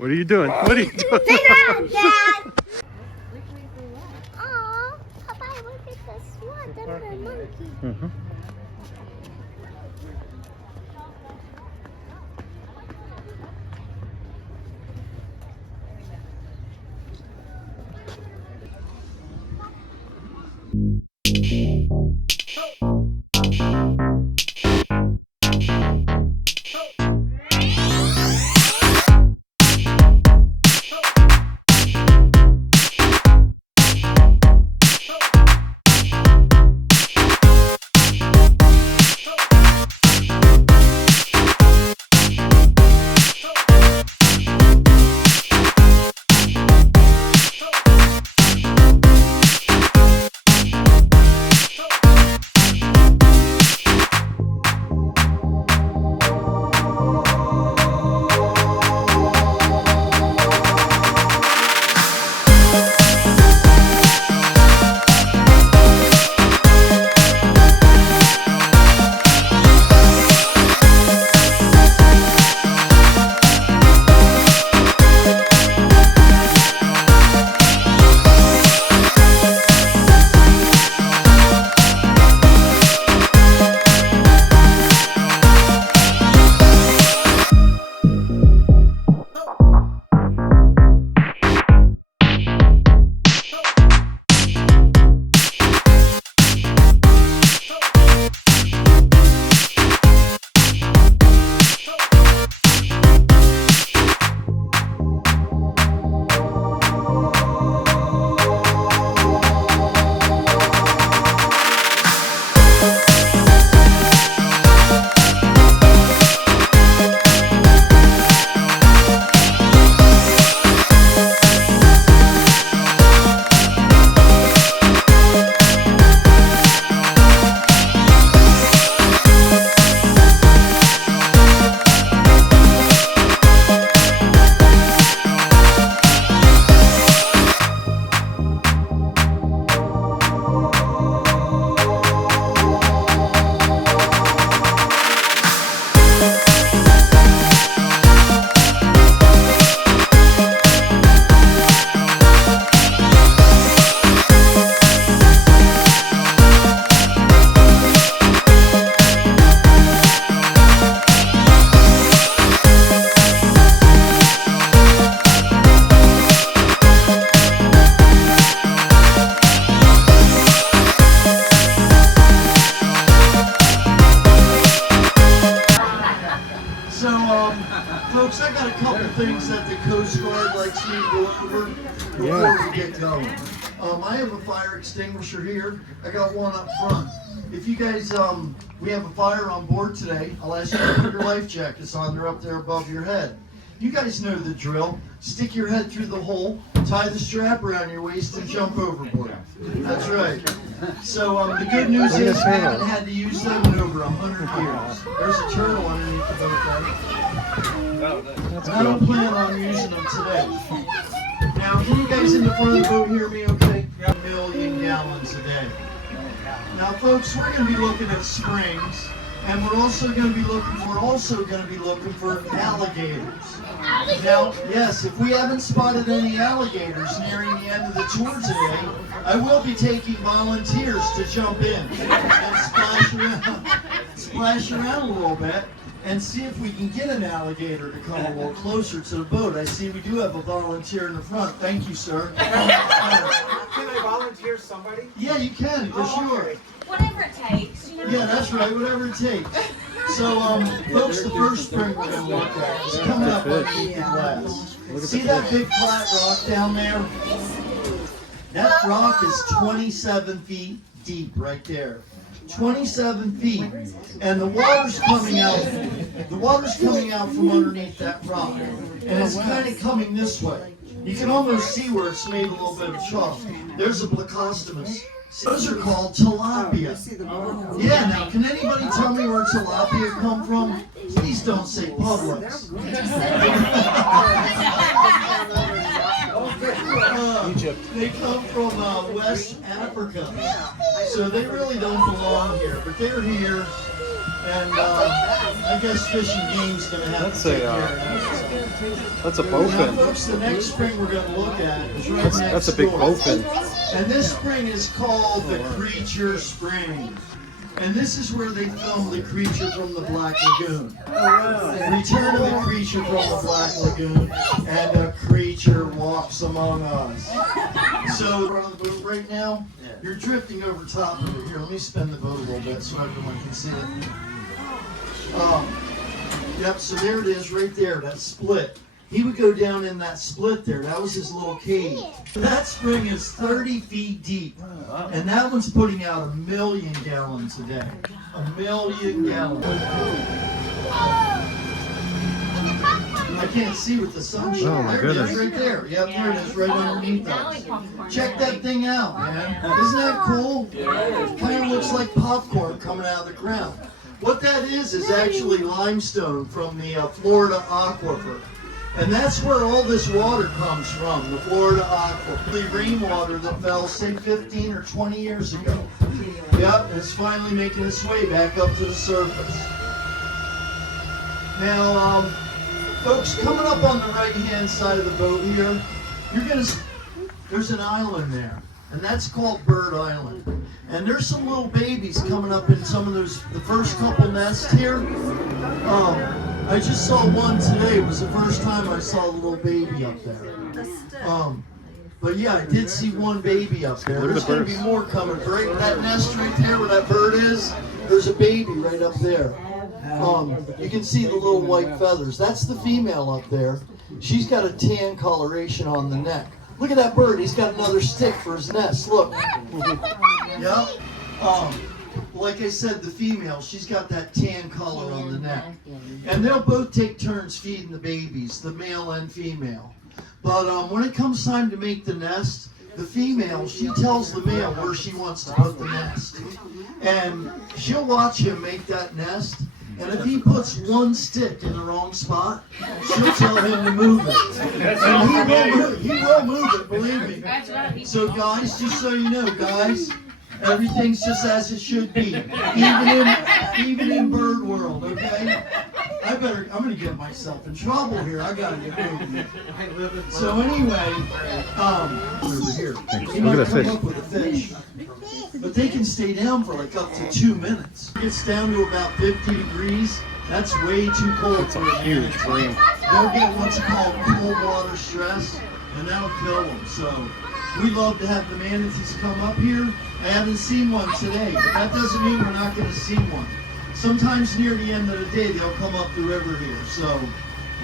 What are you doing? What are you doing? Sit down, Dad. Aw, Papa, look at this one. That's a monkey. Mm-hmm. Folks, I got a couple things that the Coast Guard likes me to go over before we get going. I have a fire extinguisher here. I got one up front. If you guys, we have a fire on board today, I'll ask you to put your life jackets on. They're up there above your head. You guys know the drill. Stick your head through the hole, tie the strap around your waist, and jump overboard. That's right. So the good news is we haven't had to use them in over 100 years. There's a turtle underneath the boat there. I don't plan on using them today. Now, can you guys in the front of the boat hear me okay? 1 million gallons a day. Now, folks, we're going to be looking at springs, and we're also going to be looking for alligators. Now, yes, if we haven't spotted any alligators nearing the end of the tour today, I will be taking volunteers to jump in and splash around a little bit and see if we can get an alligator to come a little closer to the boat. I see we do have a volunteer in the front. Thank you, sir. Can I volunteer somebody? Yeah, you can, for sure. Whatever it takes, you know? Yeah, that's right, whatever it takes. So, folks, the first spring we're going to look at is coming up underneath the glass. See that big flat rock down there? That rock is 27 feet deep right there. 27 feet. And the water's coming out from underneath that rock. And it's kind of coming this way. You can almost see where it's made a little bit of chalk. There's a Plecostomus. Those are called tilapia. Yeah, now can anybody tell me where tilapia come from? Please don't say Publix. They come from West Africa. So they really don't belong here, but they're here. And I guess Fish and Game's gonna have That's to take a, care of that. That's a Now, bowfin. folks, the next spring we're gonna look at is right That's next a big door. bowfin. And this spring is called the Creature Spring. And this is where they filmed The Creature from the Black Lagoon. Return of the Creature from the Black Lagoon, and a creature walks among us. So we're on the boat right now. You're drifting over top of it. Here, let me spin the boat a little bit so everyone can see it. Yep, so there it is right there, that split. He would go down in that split there. That was his little cave. That spring is 30 feet deep. And that one's putting out 1 million gallons a day. 1 million gallons. I can't see with the sunshine. Oh, my There it is goodness. right there. Yep, there it is right underneath us. Check that thing out, man. Isn't that cool? Kind of looks like popcorn coming out of the ground. What that is actually limestone from the Florida aquifer. And that's where all this water comes from, the Florida aquifer. The rainwater that fell, say, 15 or 20 years ago. Yep, it's finally making its way back up to the surface. Now, folks, coming up on the right-hand side of the boat here, there's an island there, and that's called Bird Island. And there's some little babies coming up in some of the first couple nests here. I just saw one today. It was the first time I saw a little baby up there. But yeah, I did see one baby up there. There's going to be more coming. Right, that nest right there where that bird is, there's a baby right up there. You can see the little white feathers. That's the female up there. She's got a tan coloration on the neck. Look at that bird. He's got another stick for his nest. Look. Yep. Like I said, the female, she's got that tan color on the neck. And they'll both take turns feeding the babies, the male and female. But when it comes time to make the nest, the female, she tells the male where she wants to put the nest. And she'll watch him make that nest. And if he puts one stick in the wrong spot, she'll tell him to move it. And he will move it, believe me. So guys, just so you know, guys, everything's just as it should be, even in bird world, okay? I'm gonna get myself in trouble here. I gotta get moving. So anyway, over here. He might come up with a fish, but they can stay down for like up to 2 minutes. It gets down to about 50 degrees. That's way too cold for a huge bream. They'll get what's called cold water stress, and that'll kill them. So we love to have the manatees come up here. I haven't seen one today, but that doesn't mean we're not going to see one. Sometimes near the end of the day, they'll come up the river here. So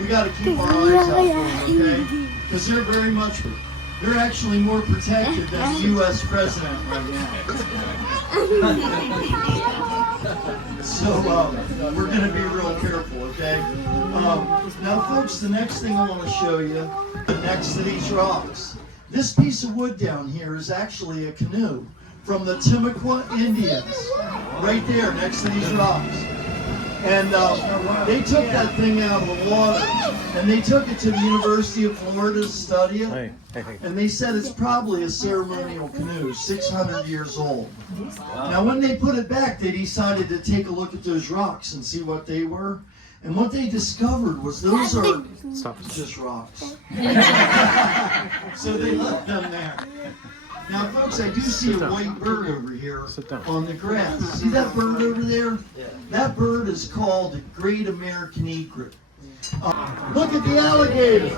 we got to keep our eyes out for them, okay? Because they're actually more protected than the U.S. president right now. So we're going to be real careful, okay? Now, folks, the next thing I want to show you, next to these rocks. This piece of wood down here is actually a canoe from the Timucua Indians, right there next to these rocks. And they took that thing out of the water, and they took it to the University of Florida to study it. And they said it's probably a ceremonial canoe, 600 years old. Now, when they put it back, they decided to take a look at those rocks and see what they were. And what they discovered was those are just rocks. So they left them there. Now, folks, I do see a white bird over here on the grass. See that bird over there? That bird is called the Great American Egret. Look at the alligator.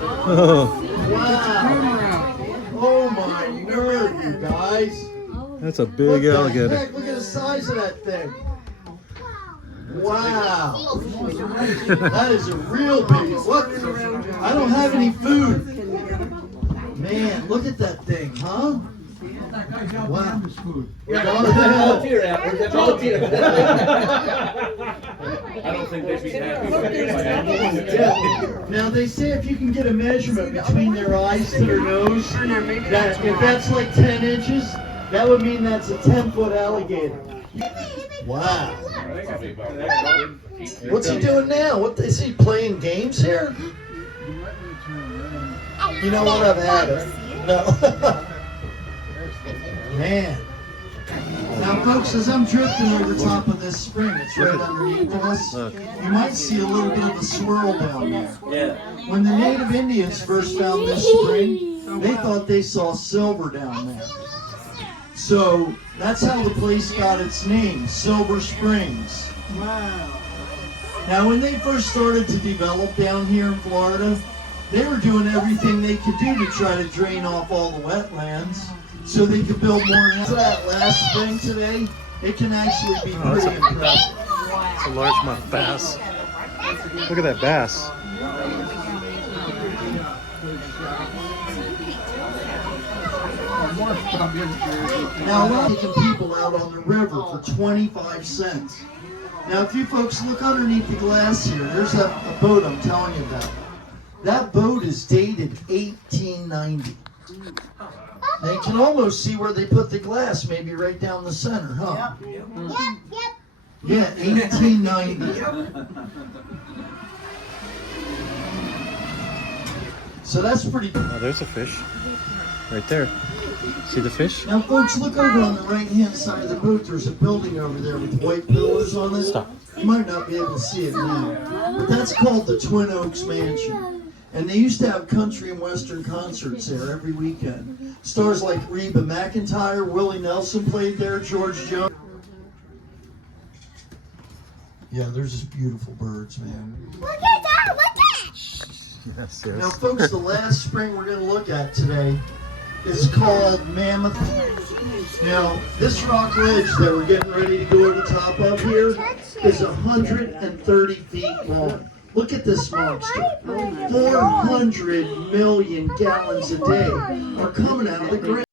Wow. Oh, my word, you guys. That's a big alligator. Heck, look at the size of that thing. Wow. That is a real big one. What? I don't have any food. Man, look at that thing, huh? Wow. Where's that volunteer at? Where's that volunteer? I don't think they'd be happy. Now they say if you can get a measurement between their eyes to their nose, that if that's like 10 inches, that would mean that's a 10-foot alligator. Wow. What's he doing now? What is he playing games here? You know what? I've had it. No. Man. Now Now, folks, as I'm drifting over top of this spring, it's right underneath us. Look. You might see a little bit of a swirl down there. Yeah. When the native Indians first found this spring, they thought they saw silver down there. So that's how the place got its name, Silver Springs. Wow. Now, when they first started to develop down here in Florida, they were doing everything they could do to try to drain off all the wetlands so they could build more. To that last spring today, it can actually be Oh, that's pretty impressive. It's a largemouth bass. Look at that bass. Now, a lot of people out on the river for 25 cents. Now, if you folks look underneath the glass here, there's a boat I'm telling you about. That boat is dated 1890. Now, you can almost see where they put the glass, maybe right down the center, huh? Yep. Yeah, 1890. So that's pretty. Oh, there's a fish. Right there. See the fish? Now, folks, look over on the right-hand side of the boat. There's a building over there with white pillars on it. Stop. You might not be able to see it now, but that's called the Twin Oaks Mansion. And they used to have country and western concerts there every weekend. Stars like Reba McEntire, Willie Nelson played there, George Jones. Yeah, there's just beautiful birds, man. Look at that! Look at Yes, Now, yes. folks, the last spring we're going to look at today is called Mammoth. Now, this rock ledge that we're getting ready to go to the top of here is 130 feet long. Look at this monster. 400 million gallons a day are coming out of the ground.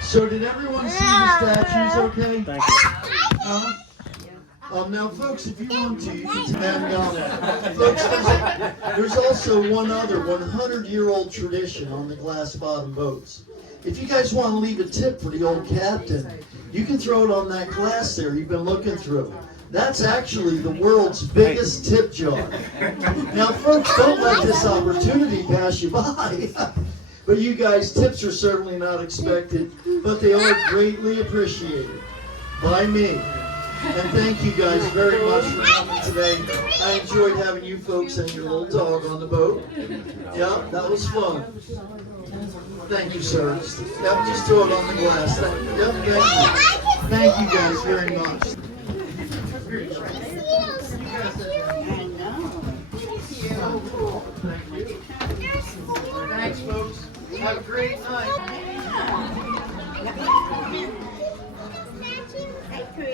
So did everyone see the statues okay? Thank you. Now, folks, if you want to, you can stand down. Folks, there's also one other 100-year-old tradition on the glass bottom boats. If you guys want to leave a tip for the old captain, you can throw it on that glass there you've been looking through. That's actually the world's biggest tip jar. Now, folks, don't let this opportunity pass you by. But you guys, tips are certainly not expected, but they are greatly appreciated by me. And thank you guys very much for coming today. I enjoyed having you folks and your little dog on the boat. Yeah, that was fun. Thank you, sir. Yep, just throw it on the glass. Yep, thank you. Thank you guys very much. Thanks, folks. Have a great night.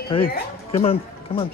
Hey, come on, come on.